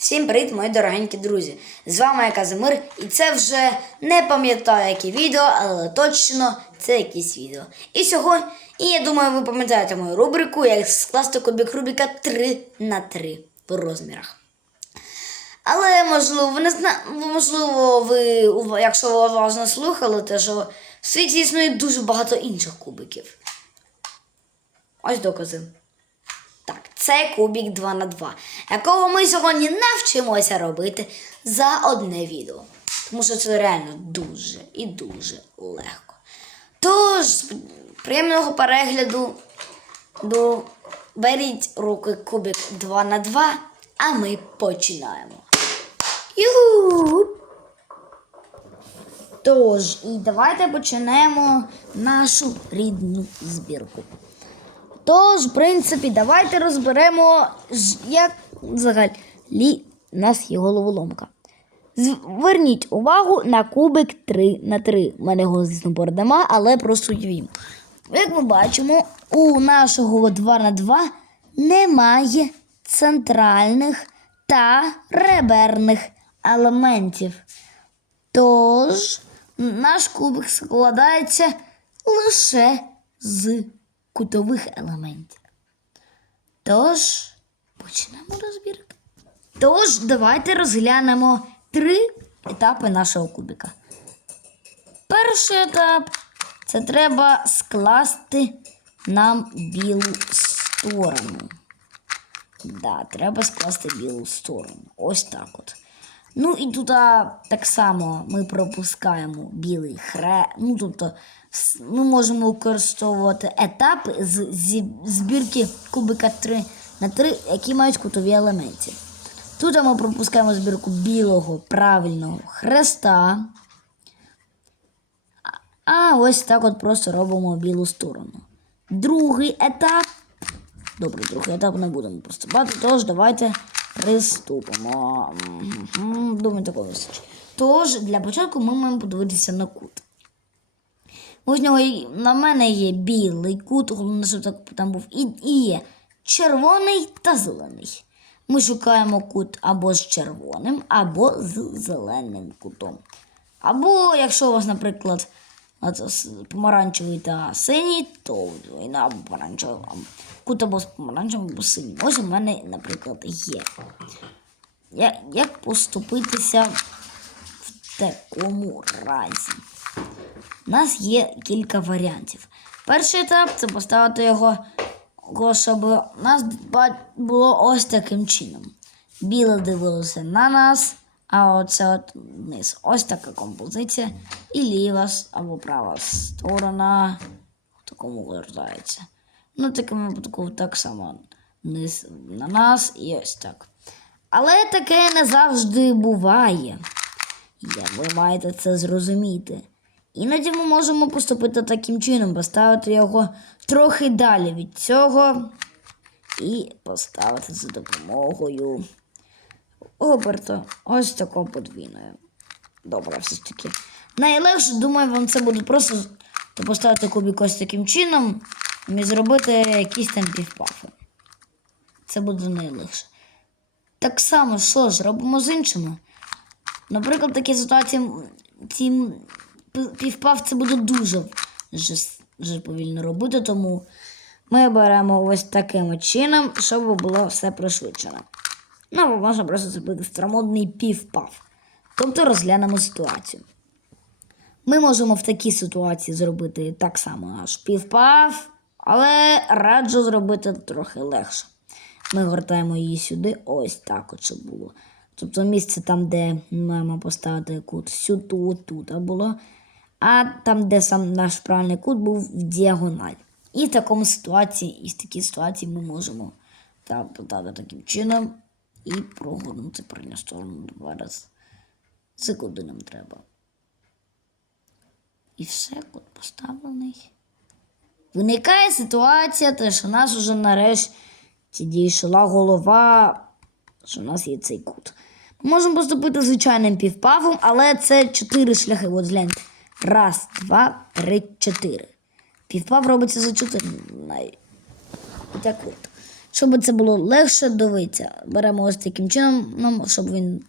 Всім привіт, мої дорогенькі друзі! З вами я Казимир, і це вже не пам'ятаю, яке відео, але точно це якесь відео. І сьогодні, і я думаю, ви пам'ятаєте мою рубрику, як скласти кубик Рубіка 3 на 3 в розмірах. Але можливо, ви не зна... можливо, ви, якщо ви уважно слухали, то що в світі існує дуже багато інших кубиків. Ось докази. Це кубік 2 на 2 якого ми сьогодні навчимося робити за одне відео. Тому що це реально дуже і дуже легко. Тож, приємного перегляду. До... Беріть руки кубик 2 на 2 а ми починаємо. Юху! Тож, і давайте почнемо нашу рідну збірку. Тож, в принципі, давайте розберемо, як взагалі у нас є головоломка. Зверніть увагу на кубик 3 на 3. У мене його, звісно, поряд нема, але просто уявімо. Як ми бачимо, у нашого 2 на 2 немає центральних та реберних елементів. Тож наш кубик складається лише з кутових елементів. Тож, почнемо розбірки. Тож, давайте розглянемо три етапи нашого кубика. Перший етап це треба скласти нам білу сторону. Да, треба скласти білу сторону. Ось так от. Ну і тут так само ми пропускаємо білий хре. Ну, тобто ми можемо використовувати етапи з збірки кубика 3 на 3, які мають кутові елементи. Тут ми пропускаємо збірку білого правильного хреста. А- ось так от просто робимо білу сторону. Другий етап Добре, другий етап не будемо проступати, тож давайте приступимо. Думаю, такого вистачить. Тож, для початку ми маємо подивитися на кут. Ось нього на мене є білий кут, головне, щоб так там був, і, і є червоний та зелений. Ми шукаємо кут або з червоним, або з зеленим кутом. Або, якщо у вас, наприклад, помаранчевий та синій, то і на помаранчевий кут або з помаранчевим, або синім. Ось у мене, наприклад, є. Я, як поступитися в такому разі? У нас є кілька варіантів. Перший етап це поставити його, щоб у нас було ось таким чином. Біле дивилося на нас, а оце от вниз. Ось така композиція. І ліва або права сторона в такому вертається. Ну, таким випадку так само вниз на нас і ось так. Але таке не завжди буває. Ви маєте це зрозуміти. Іноді ми можемо поступити таким чином, поставити його трохи далі від цього і поставити за допомогою оберту ось такого подвійною. Добре, все ж таки. Найлегше, думаю, вам це буде просто то поставити кубик ось таким чином і зробити якісь там півпафи. Це буде найлегше. Так само, що ж, робимо з іншими. Наприклад, такі ситуації ці півпав буде дуже вже, повільно робити, тому ми беремо ось таким чином, щоб було все пришвидшено. Ну, або можна просто зробити старомодний півпав. Тобто розглянемо ситуацію. Ми можемо в такій ситуації зробити так само аж півпав, але раджу зробити трохи легше. Ми гортаємо її сюди, ось так от щоб було. Тобто місце там, де маємо поставити кут, сюди, тут, було. А там, де сам наш правильний кут був в діагональ. І в такому ситуації, і в такій ситуації ми можемо там подати таким чином і прогорнути передню сторону два рази. Секунди нам треба. І все, кут поставлений. Виникає ситуація, те, що нас уже нарешті дійшла голова, що у нас є цей кут. Ми можемо поступити звичайним півпавом, але це чотири шляхи. От гляньте. Раз, два, три, чотири. Півпав робиться за чотири. От. Щоб це було легше дивитися, беремо ось таким чином, ну, щоб він.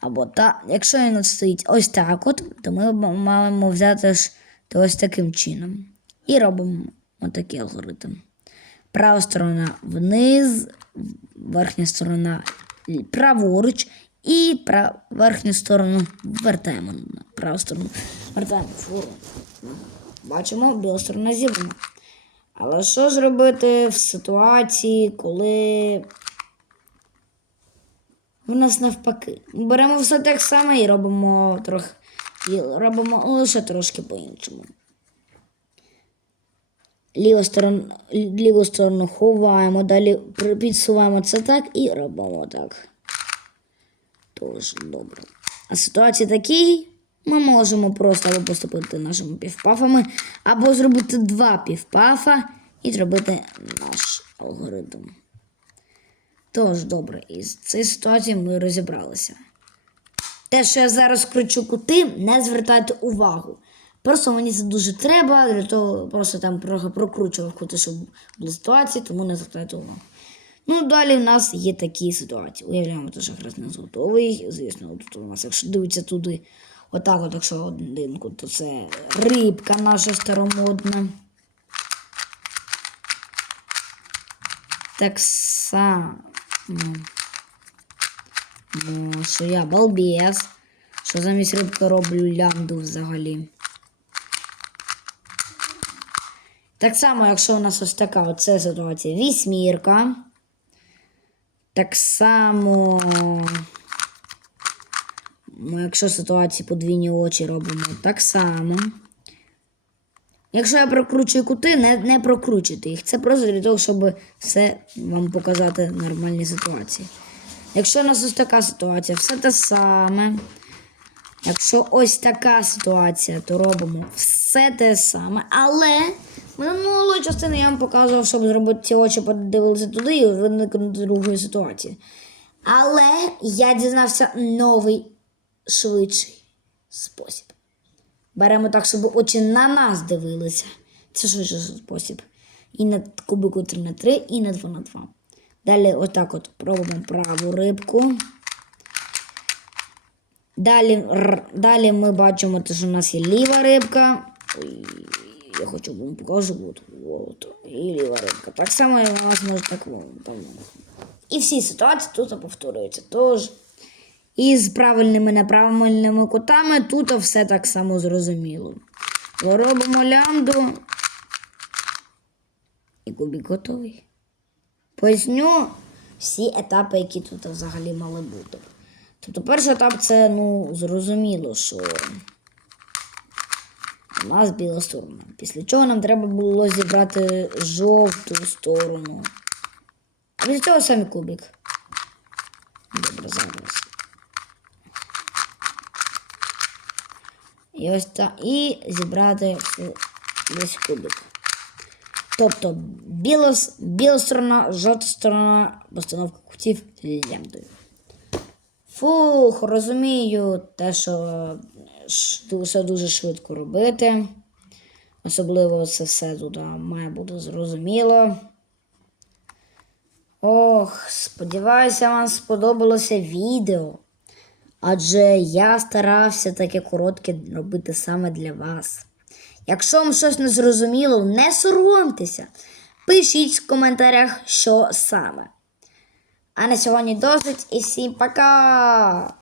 Або та, якщо він стоїть ось так, от, то ми маємо взяти ж ось таким чином. І робимо отакий алгоритм. Права сторона вниз, верхня сторона праворуч, і пра- верхню сторону вертаємо на праву сторону. Вертаємо фуру. Бачимо, біла сторона зібрана. Але що ж робити в ситуації, коли в нас навпаки? Беремо все так само і робимо трохи і робимо лише трошки по-іншому. Ліву сторону, ліву сторону ховаємо, далі підсуваємо це так і робимо так. Тож, добре. А ситуації такі, ми можемо просто або поступити нашими півпафами, або зробити два півпафа і зробити наш алгоритм. Тож, добре, із цієї ситуації ми розібралися. Те, що я зараз кручу кути, не звертайте увагу. Просто мені це дуже треба, для того просто там прокручував кути, щоб були ситуації, тому не звертайте увагу. Ну, далі в нас є такі ситуації. Уявляємо, що якраз не готовий. Звісно, тут у нас, якщо дивитися туди, отак, от, якщо одинку, то це рибка наша старомодна. Так само. Ну, що я балбес. Що замість рибки роблю лямду взагалі. Так само, якщо у нас ось така оце ситуація вісьмірка. Так само. Ну, якщо ситуації подвійні очі робимо так само. Якщо я прокручую кути, не, не прокручуйте їх. Це просто для того, щоб все вам показати нормальні ситуації. Якщо у нас ось така ситуація, все те саме. Якщо ось така ситуація, то робимо все те саме. Але минулої частини я вам показував, щоб зробити ці очі, подивилися туди і виникнути другої ситуації. Але я дізнався новий швидший спосіб. Беремо так, щоб очі на нас дивилися. Це швидший спосіб. І на кубику 3 на 3, і на 2 на 2. Далі отак от пробуємо праву рибку. Далі, далі ми бачимо, що у нас є ліва рибка. Я хочу вам покажу. От, от, і ліва рибка. Так само і у нас може так. Там. І всі ситуації тут повторюються. Тож, і з правильними неправильними кутами тут все так само зрозуміло. Робимо лямду. І кубик готовий. Поясню всі етапи, які тут взагалі мали бути. Тобто перший етап це, ну, зрозуміло, що у нас біла сторона. Після чого нам треба було зібрати жовту сторону. А після цього самі кубик. Добре, зараз. І ось так. І зібрати весь кубик. Тобто біла, біла сторона, жовта сторона, постановка кутів лямдою. Фух, розумію те, що все дуже швидко робити. Особливо це все тут має бути зрозуміло. Ох, сподіваюся, вам сподобалося відео. Адже я старався таке коротке робити саме для вас. Якщо вам щось не зрозуміло, не соромтеся. Пишіть в коментарях, що саме. А на сьогодні досить і всім пока!